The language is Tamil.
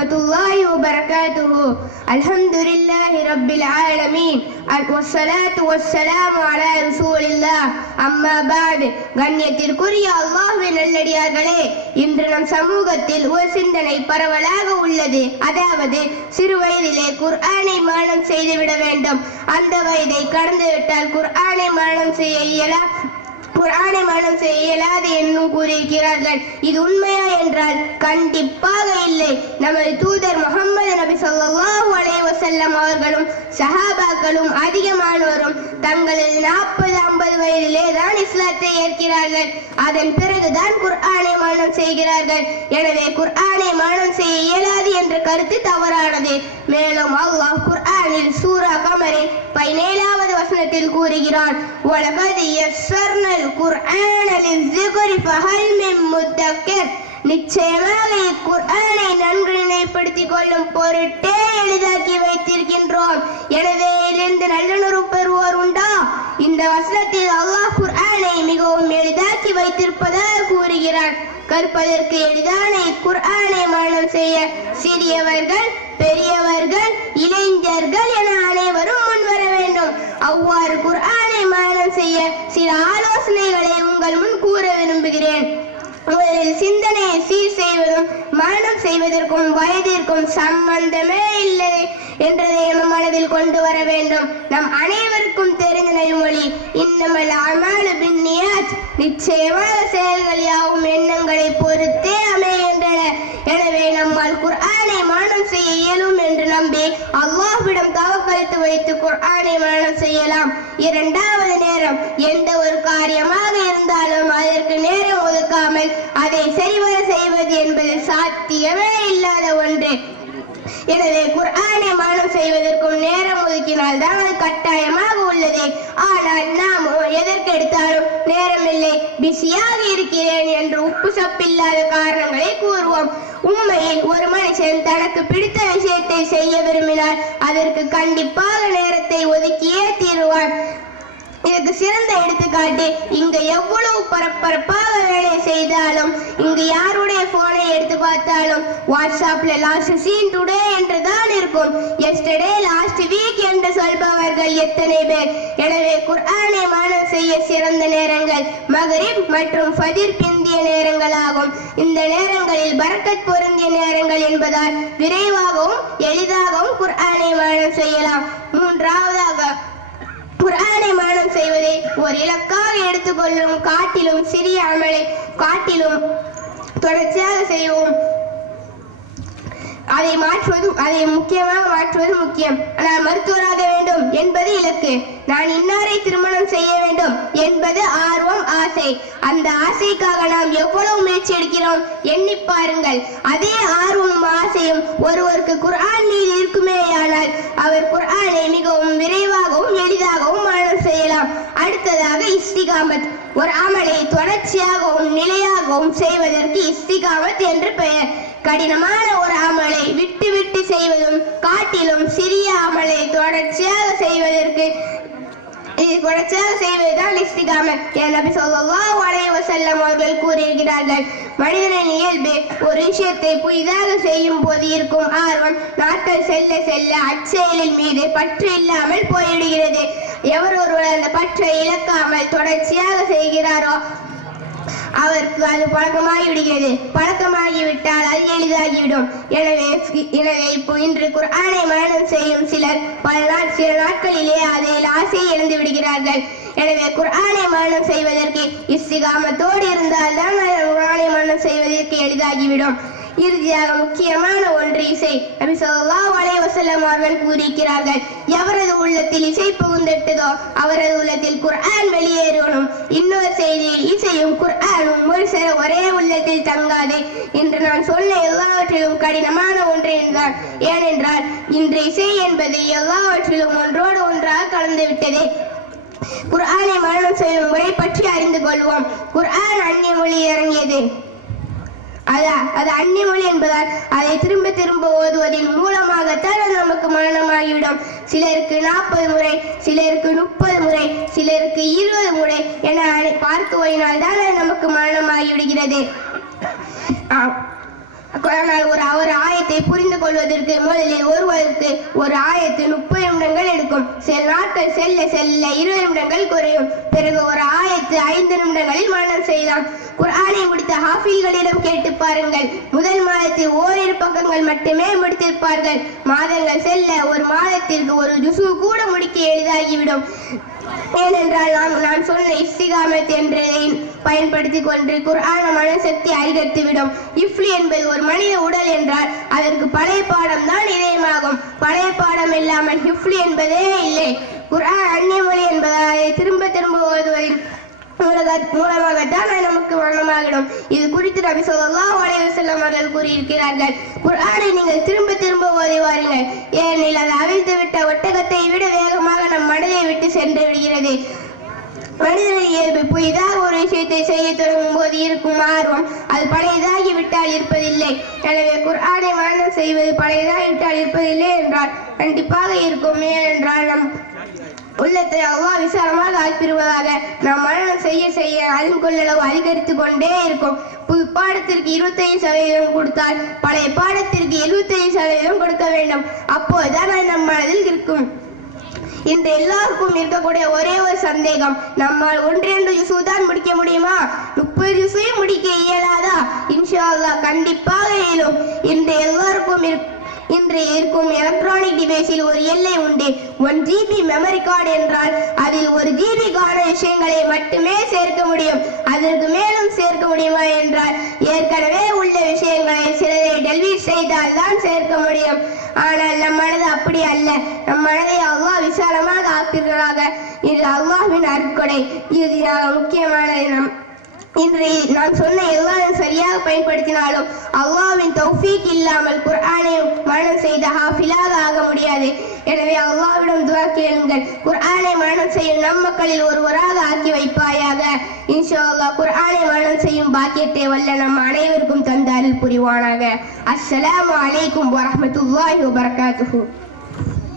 வரஹ்மத்துல்லாஹி வபரகாத்துஹு. அல்ஹம்துலில்லாஹி ரப்பில் ஆலமீன். வஸ்ஸலாத்து வஸ்ஸலாமு அலா ரசூலில்லாஹ். அம்மா பஅத். கண்ணியத்திற்குரிய அல்லாஹ்வின் நல்லடியார்களே, இன்று நம் சமூகத்தில் ஒரு சிந்தனை பரவலாக உள்ளது. அதாவது, சிறு வயதிலே குர்ஆனை மனனம் செய்துவிட வேண்டும். அந்த வயதை கடந்துவிட்டால் குர்ஆனை மனனம் செய்ய இயலாது என்னும் கூறியிருக்கிறார்கள். இது உண்மையா என்றால் கண்டிப்பாக இல்லை. நமது தூதர் முஹம்மது நபி ஸல்லல்லாஹு அலைஹி வஸல்லம் அவர்களும் சஹாபாக்களும் அதிகமானோரும் தங்களது 40-50 வயதிலே தான் இஸ்லாத்தை ஏற்கிறார்கள். அதன் பிறகுதான் குர்ஆனை மனனம் செய்கிறார்கள். எனவே குர்ஆனை மனனம் செய்ய இயலாது என்ற கருத்து தவறானது. மேலும் அல்லாஹ் குர்ஆனில் சூரா கமரின் 17வது வசனத்தில் கூறுகிறான், வலகத் யஸ்ஸர்னல் குர்ஆன லிஸ்ஸிக்ரி ஃபஹல் மின் முத்தக்கிர். நிச்சயமாக இக்குர்ஆனை நன்கு நினைப்படுத்திக் கொள்ளும் பொருட்டே எளிதாக்கி வைத்திருக்கின்றோம். எனவே இதிலிருந்து நல்லுணர்வு பெறுவோர் உண்டா? இந்த வசனத்தில் அல்லாஹ் குர்ஆனை மிகவும் எளிதாக்கி வைத்திருப்பதாக கூறுகிறான். கற்பதற்கு எளிதான இக்குர்ஆனை மனனம் செய்ய சிறியவர்கள், பெரியவர்கள், இளைஞர்கள் என அனைவரும் முன்வர வேண்டும். அவ்வாறு குர்ஆனை மனனம் செய்ய சில ஆலோசனைகளை உங்கள் முன் கூற விரும்புகிறேன். முதலில் சிந்தனையை சீர் செய்வதும் மனனம் செய்வதற்கும் வயதிற்கும் சம்பந்தமே இல்லை என்றதை நம் மனதில் கொண்டு வர வேண்டும். நம் அனைவருக்கும் தெரிந்த நல்மொழி, இன்னமல் அமாலு பின்னியாத். நிச்சயமாக செயல்கள் யாவும் எண்ணங்களை பொறுத்தே அமைகின்றன. எனவே நம்மால் குர்ஆனை மனனம் செய்ய இயலும் என்று நம்பி அல்லாஹ்விடம் தவக்கல்த்து வைத்து குர்ஆனை மனனம் செய்யலாம். இரண்டாவது, நேரம். எந்த ஒரு காரியமாக இருந்தாலும் அதற்கு நேரம் ஒதுக்காமல் அதை சரிவர செய்வது என்பது சாத்தியமே இல்லாத ஒன்று. எனவே குர்ஆனை மனனம் செய்வதற்கும் நேரம் ஒதுக்கினால் தான் அது கட்டாயமாக உள்ளது. ஆனால் நாம் எதற்கெடுத்தாலும் நேரமில்லை, பிஸியாக இருக்கிறேன் என்று உப்பு சப்பில்லாத காரணங்களை கூறுவோம். உண்மையில் ஒரு மனுஷன் தனக்கு பிடித்த விஷயத்தை செய்ய விரும்பினால் அதற்கு கண்டிப்பாக நேரத்தை ஒதுக்கியே தீருவான். இதுக்கு சிறந்த எடுத்துக்காட்டு, இங்கு எவ்வளவு பரபரப்பாக வேலை செய்தாலும், இங்கு யாருடைய போனை எடுத்து பார்த்தாலும் வாட்ஸ்அப்ல லாஸ்ட் சீன் டுடே என்று தான் இருக்கும். எஸ்டர்டே, லாஸ்ட் வீக் என்று சொல்பவர்கள் எத்தனை பேர்? எனவே குர்ஆனை மனனம் செய்ய சிறந்த நேரங்கள் மக்ரிப் மற்றும் ஃபஜ்ர் பிந்திய நேரங்கள் ஆகும். இந்த நேரங்களில் பரக்கத் பொருந்திய நேரங்கள் என்பதால் விரைவாகவும் எளிதாகவும் குர்ஆனை மனனம் செய்யலாம். மூன்றாவதாக, குர்ஆனை மனனம் செய்வதை ஒரு இலக்காக எடுத்துக்கொள்ளும் காட்டிலும் சிறிய அமலை காட்டிலும் தொடர்ச்சியாக செய்வோம். அதை முக்கியமாக மாற்றுவது முக்கியம். நான் மருத்துவராக வேண்டும் என்பது இலக்கு. நான் இன்னாரை திருமணம் செய்ய வேண்டும் என்பது ஆர்வம், ஆசை. அந்த ஆசைக்காக நாம் எவ்வளவு முயற்சி எடுக்கிறோம் எண்ணி பாருங்கள். அதே ஆர்வமும் ஆசையும் ஒருவருக்கு குர்ஆன் மீது இருக்குமேயானால் அவர் குர்ஆனை மிகவும் விரைவாகவும் எளிதாகவும் மனனம் செய்யலாம். அடுத்ததாக இஸ்திகாமத். ஒரு அமலை தொடர்ச்சியாகவும் நிலையாகவும் செய்வதற்கு இஸ்திகாமத் என்று பெயர். கடினமான ஒரு அமலை விட்டு விட்டு செய்வதும் காட்டிலும் சிறிய அமலை தொடர்ச்சியாக செய்வதுதான் இஸ்திகாமத் என நபி ஸல்லல்லாஹு அலைஹி வஸல்லம் அவர்கள் கூறியிருக்கிறார்கள். மனிதனின் இயல்பு ஒரு விஷயத்தை புதிதாக செய்யும் போது இருக்கும் ஆர்வம் நாட்கள் செல்ல செல்ல அச்செயலின் மீது பற்று இல்லாமல் போய்விடுகிறது. எவர் ஒருவர் அந்த பற்றை இழக்காமல் தொடர்ச்சியாக செய்கிறாரோ அவருக்கு அது பழக்கமாகிவிடுகிறது. பழக்கமாகிவிட்டால் அது எளிதாகிவிடும். எனவே இன்று குர்ஆனை மனனம் செய்யும் சிலர் சில நாட்களிலே அதில் ஆசையை இழந்து விடுகிறார்கள். எனவே குர்ஆனை மனனம் செய்வதற்கு இஸ்திகாமத்தோடு இருந்தால் தான் குர்ஆனை மனனம் செய்வதற்கு எளிதாகிவிடும். இறுதியாக முக்கியமான ஒன்று இசை. நபி ஸல்லல்லாஹு அலைஹி வஸல்லம் அவர்கள் கூறியிருக்கிறார்கள், எவரது உள்ளத்தில் இசை புகுந்திட்டதோ அவரது உள்ளத்தில் குர்ஆன் வெளியேறணும். இன்னொரு செய்தியில், இசையும் குர்ஆனும் ஒரு சில ஒரே உள்ளத்தில் தங்காது. இன்று நான் சொன்ன எல்லாவற்றிலும் கடினமான ஒன்று என்றால், ஏனென்றால் இன்று இசை என்பது எல்லாவற்றிலும் ஒன்றோடு ஒன்றாக கலந்துவிட்டது. குர்ஆனை மனனம் செய்யும் முறை பற்றி அறிந்து கொள்வோம். குர்ஆன் அந்நிய மொழி இறங்கியது. அது அந்நிய மொழி என்பதால் அதை திரும்ப திரும்ப ஓதுவதின் மூலமாகத்தான் அது நமக்கு மனனமாகிவிடும். சிலருக்கு 40 முறை, சிலருக்கு 30 முறை, சிலருக்கு 20 முறை என பார்த்து ஓதினால் தான் அது நமக்கு மனனமாகிவிடுகிறது. ஆனால் ஒரு ஆயத்தை புரிந்து கொள்வதற்கு முதலில் ஒருவருக்கு ஒரு ஆயத்து 30 நிமிடங்கள் எடுக்கும். சில நாட்கள் செல்ல செல்ல 20 நிமிடங்கள் குறையும். பிறகு ஒரு ஆயத்து 5 நிமிடங்களில் மனனம் செய்யலாம். குர்ஆனை முடித்த ஹாஃபில்களிடம் கேட்டு பாருங்கள். முதல் மாதத்தில் ஓரிரு பக்கங்கள் மட்டுமே முடித்திருப்பார்கள். மாதங்கள் செல்ல ஒரு மாதத்திற்கு ஒரு ஜுசு கூட முடிக்க எளிதாகிவிடும். ஏனென்றால் நான் சொன்ன இஸ்திகாமத் என்றதை பயன்படுத்தி கொண்டு குர்ஆன் மனசக்தி அதிகரித்துவிடும். இஃப்லி என்பது ஒரு மனித உடல் என்றால் அதற்கு பழைய பாடம் தான் இதயமாகும். பழைய பாடம் இல்லாமல் ஹிஃப்லி என்பதே இல்லை. குர்ஆன் அந்நிய மொழி என்பதால் திரும்ப திரும்ப ஓதுவதின் மூலமாகத்தான் நமக்கு மரணமாகிடும். இது குறித்து நபி ஸல்லல்லாஹு அலைஹி வஸல்லம் அவர்கள் கூறியிருக்கிறார்கள், குர்ஆனை நீங்கள் திரும்ப திரும்ப ஓதி வாருங்கள், ஏனெனில் அது அவிழ்த்து விட்ட ஒட்டகத்தை விட வேகமாக நம் மனதை விட்டு சென்று விடுகிறது. மனிதனின் இயல்பு புதிதாக ஒரு விஷயத்தை செய்ய தொடங்கும் போது இருக்கும் ஆர்வம் அது பழையதாகி விட்டால் இருப்பதில்லை. எனவே குர்ஆனை மனனம் செய்வது பழையதாகிவிட்டால் இருப்பதில்லை என்றால் கண்டிப்பாக இருக்கும். ஏனென்றால் நம் உள்ளத்தை அல்லாஹ் விசாலமாக ஆக்கிடுவதாக நாம் மனனம் செய்ய செய்ய அறிந்து கொள்ளளவு அதிகரித்து கொண்டே இருக்கும். புது பாடத்திற்கு 25% கொடுத்தால் பழைய பாடத்திற்கு 75% கொடுக்க வேண்டும். அப்போதுதான் நம் மனதில் இருக்கும். இன்று எல்லாருக்கும் இருக்கக்கூடிய ஒரே ஒரு சந்தேகம், நம்மால் 1-2 ஜுசு தான் முடிக்க முடியுமா? 30 ஜுசையும் முடிக்க இயலாதா? இன்ஷா அல்லாஹ் கண்டிப்பாக இயலும். இன்று இருக்கும் எலக்ட்ரானிக் டிவைஸில் ஒரு எல்லை உண்டு. 1 GB மெமரி கார்டு என்றால் அதில் 1 GB கான விஷயங்களை மட்டுமே சேர்க்க முடியும். அதற்கு மேலும் சேர்க்க முடியுமா என்றால் ஏற்கனவே உள்ள விஷயங்களை சிலரை டெலீட் செய்தால் தான் சேர்க்க முடியும். ஆனால் நம் மனது அப்படி அல்ல. நம் மனதை அல்லாஹ் விசாலமாக ஆக்குகிறாக. இது அல்லாஹ்வின் அருட்கொடை. இது முக்கியமான இன்று நான் சொன்ன எல்லாரும் சரியாக பயன்படுத்தினாலும் அல்லாஹ்வின் தௌஃபீக் இல்லாமல் குர்ஆனை மனனம் செய்த ஹாஃபிலாக ஆக முடியாது. எனவே அல்லாஹ்விடம் துஆ கேளுங்கள், குர்ஆனை மனனம் செய்யும் நம் மக்களில் ஒருவராக ஆக்கி வைப்பாயாக. இன்ஷா அல்லாஹ் குர்ஆனை மனனம் செய்யும் பாக்கியத்தை வல்ல நம் அனைவருக்கும் தந்த அருள் புரிவானாக. அஸ்ஸலாமு அலைக்கும் வரஹ்மத்துல்லாஹி வபரகாத்துஹு.